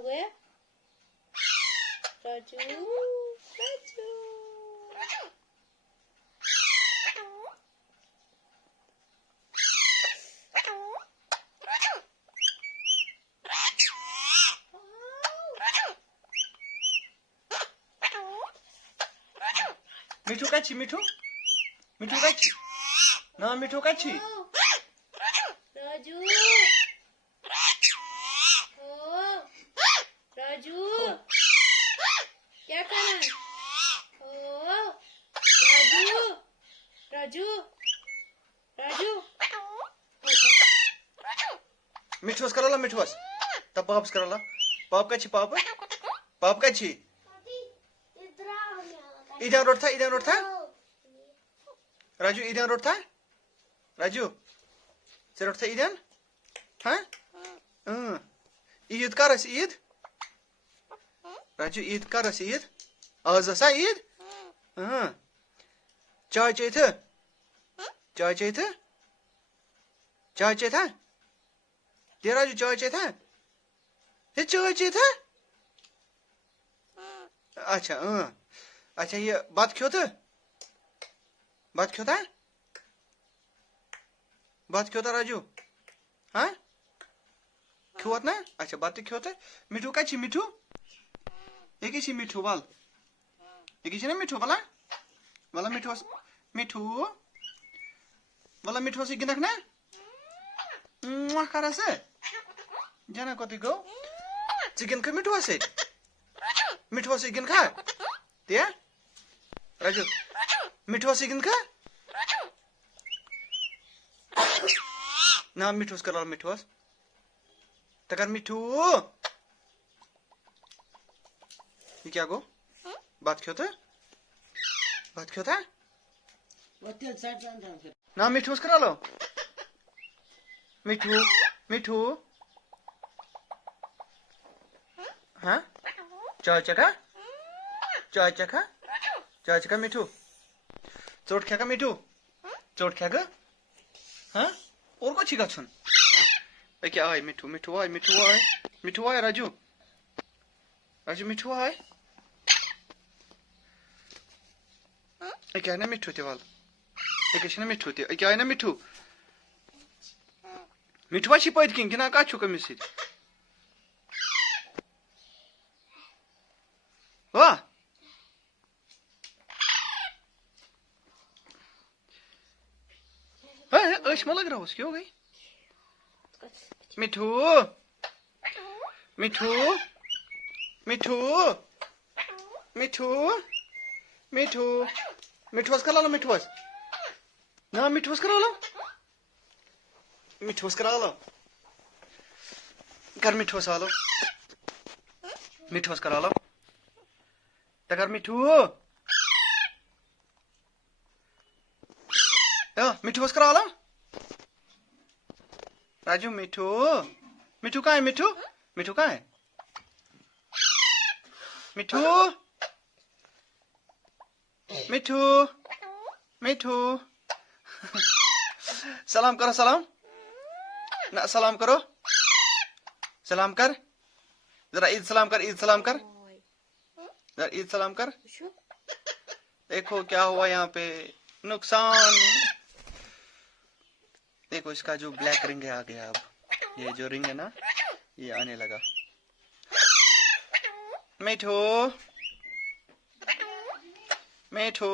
हो गया? राजू राजू मिठू काची मिठू मिठू काची ना मिठू काची राजू ओ राजू क्या खाना है? ओ राजू राजू राजू मिठूस कराला मिठूस तब पाप्स कराला पाप काची पाप पाप काची इधर रोड था राजू इधर रोड था राजू से रोड था इधर हाँ ईद कर ईद राजू ईद कर ईद आज सा ईद चाय चाहिए था चाय चाहिए था चाय चाहिए था ये राजू चाय चाहिए था ये चाय चाहिए था अच्छा अच्छा ये बात क्यों था बात क्यों था बात क्यों था राजू हाँ क्यों ना अच्छा बात क्यों था मिठू का ची मिठू एक ही मिठू वाल एक ही ना मिठू वाला वाला मिठू मिठू वाला मिठू से गिनक ना मुआ करा से जाना कति गो चिकन का मिठू से मिठू से गिन खा दिया राजू मिठू से गिन खा ना मिठूस करा मिठूस तकर मिठू ये क्या गो बात क्यों था बात क्यों था ना मिठूस करा लो मिठू मिठू हाँ चाय चखा चाय चखा चाय चखा मिठू चोट खा मिठू चोट खा हाँ और को छिका छुन क्या आए मिठू मिठू आए मिठू आए मिठू आए राजू राजू मिठू आए क्या है ना मिठू ते वाल एक ना मिठू ते क्या है ना मिठू मिठू अच्छी पैद किंग ना का छुका मिस वाह मैं लग रहा हूँ क्यों गई मिठू मिठू मिठू मिठू मिठू मिठूस करा लो मिठूस ना मिठूस करा लो मिठूस करा लो कर मिठूस आ लो मिठूस करा लो तकर मिठू मिठूस करा लो राजू मिठू मिठू कहाँ है मिठू मिठू कहाँ है मिठू मिठू मिठू सलाम करो सलाम ना सलाम करो सलाम कर जरा ईद सलाम कर ईद सलाम कर जरा ईद सलाम कर देखो क्या हुआ यहाँ पे नुकसान देखो इसका जो ब्लैक रिंग है आ गया अब ये जो रिंग है ना ये आने लगा मिठू मिठू